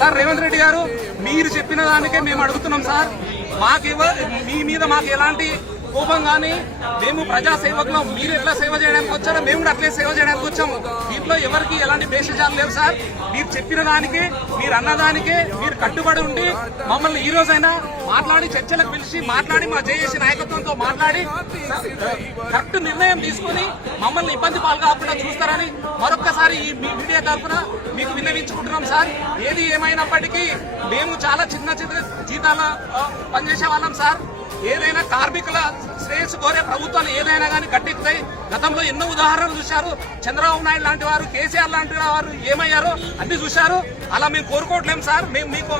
Sir Revanth Reddy గారు మీరు చెప్పిన దానికే మేము అడుగుతున్నాం సార్. మీ మీద మాకు ఎలాంటి కోపం కానీ, మేము ప్రజాసేవకులో మీరు ఎట్లా సేవ చేయడానికి వచ్చారో మేము కూడా అట్లే సేవ చేయడానికి వచ్చాము. దీంట్లో ఎవరికి ఎలాంటి భేషజాలు లేవు సార్. మీరు చెప్పిన దానికే, మీరు అన్నదానికే మీరు కట్టుబడి ఉండి మమ్మల్ని ఈ రోజైనా మాట్లాడి చర్చలకు పిలిచి మాట్లాడి మా జేఏసీ నాయకత్వంతో మాట్లాడి కరెక్ట్ నిర్ణయం తీసుకుని మమ్మల్ని ఇబ్బంది పాలు కాకుండా చూస్తారని మరొక్కసారి ఈ మీడియా తరఫున మీకు విన్నవించుకుంటున్నాం సార్. ఏది ఏమైనప్పటికీ మేము చాలా చిన్న చిన్న జీతాల పనిచేసే వాళ్ళం సార్. ఏదైనా కార్మికుల శ్రేయస్సు కోరే ప్రభుత్వాలు ఏదైనా కానీ గట్టెక్కుతాయి. గతంలో ఎన్నో ఉదాహరణలు చూశారు. చంద్రబాబు నాయుడు లాంటి వారు, కేసీఆర్ లాంటి వారు ఏమయ్యారో అన్ని చూశారు. అలా మేము కోరుకోవట్లేము సార్. మేము మీకు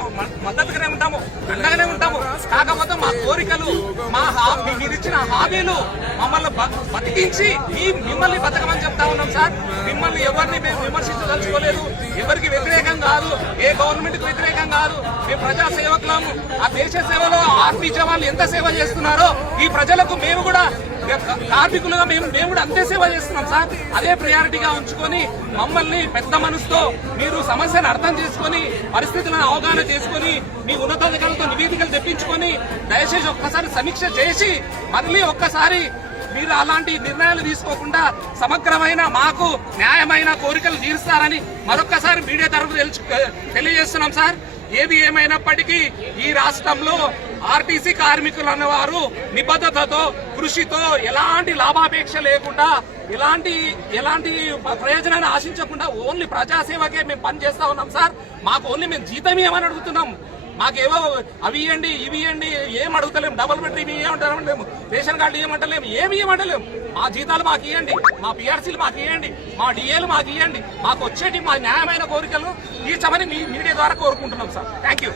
మద్దతుగానే ఉంటాము, అండగానే ఉంటాము. కాకపోతే మా కోరికలు, మీరు ఇచ్చిన హామీలు మమ్మల్ని బతికించి మిమ్మల్ని బతకమని చెప్తా ఉన్నాం సార్. మిమ్మల్ని ఎవరిని మేము విమర్శించదలుచుకోలేదు, ఎవరికి వ్యతిరేకం కాదు, ఏ గవర్నమెంట్ కి వ్యతిరేకం కాదు. మేము ప్రజా సేవకులము. ఆ దేశ సేవలో ఆర్మీ జవాన్లు ఎంత సేవ చేస్తున్నారో ఈ ప్రజలకు మేము కూడా కార్మికులుగా మేము కూడా అంతే సేవ చేస్తున్నాం సార్. అదే ప్రయారిటీగా ఉంచుకొని మమ్మల్ని పెద్ద మనసుతో మీరు సమస్యను అర్థం చేసుకుని పరిస్థితులను అవగాహన చేసుకుని మీ ఉన్నతాధికారులతో నివేదికలు తెప్పించుకొని దయచేసి ఒక్కసారి సమీక్ష చేసి మళ్ళీ ఒక్కసారి మీరు అలాంటి నిర్ణయాలు తీసుకోకుండా సమగ్రమైన మాకు న్యాయమైన కోరికలు తీరుస్తారని మరొక్కసారి మీడియా తరఫున తెలియజేస్తున్నాం సార్. ఏది ఏమైనప్పటికీ ఈ రాష్ట్రంలో ఆర్టీసీ కార్మికులు అన్నవారు నిబద్ధతతో, కృషితో, ఎలాంటి లాభాపేక్ష లేకుండా, ఎలాంటి ప్రయోజనాన్ని ఆశించకుండా ఓన్లీ ప్రజాసేవకే మేము పనిచేస్తా ఉన్నాం సార్. మాకు ఓన్లీ మేము జీతం ఏమని అడుగుతున్నాం. మాకేవో అవి ఇవ్వండి, ఇవి ఇవ్వండి ఏం అడుగుతలేము. డబుల్ బెడ్రూమ్ ఏమంటారేమో, రేషన్ కార్డు ఏమంటలేము, ఏమి ఇవ్వమంటలేము. మా జీతాలు మాకు ఇవ్వండి, మా పిఆర్సీలు మాకు ఇవ్వండి, మా డిఏలు మాకు ఇవ్వండి. మాకు వచ్చేటి మా న్యాయమైన కోరికలు తీర్చమని మీ మీడియా ద్వారా కోరుకుంటున్నాం సార్. Thank you.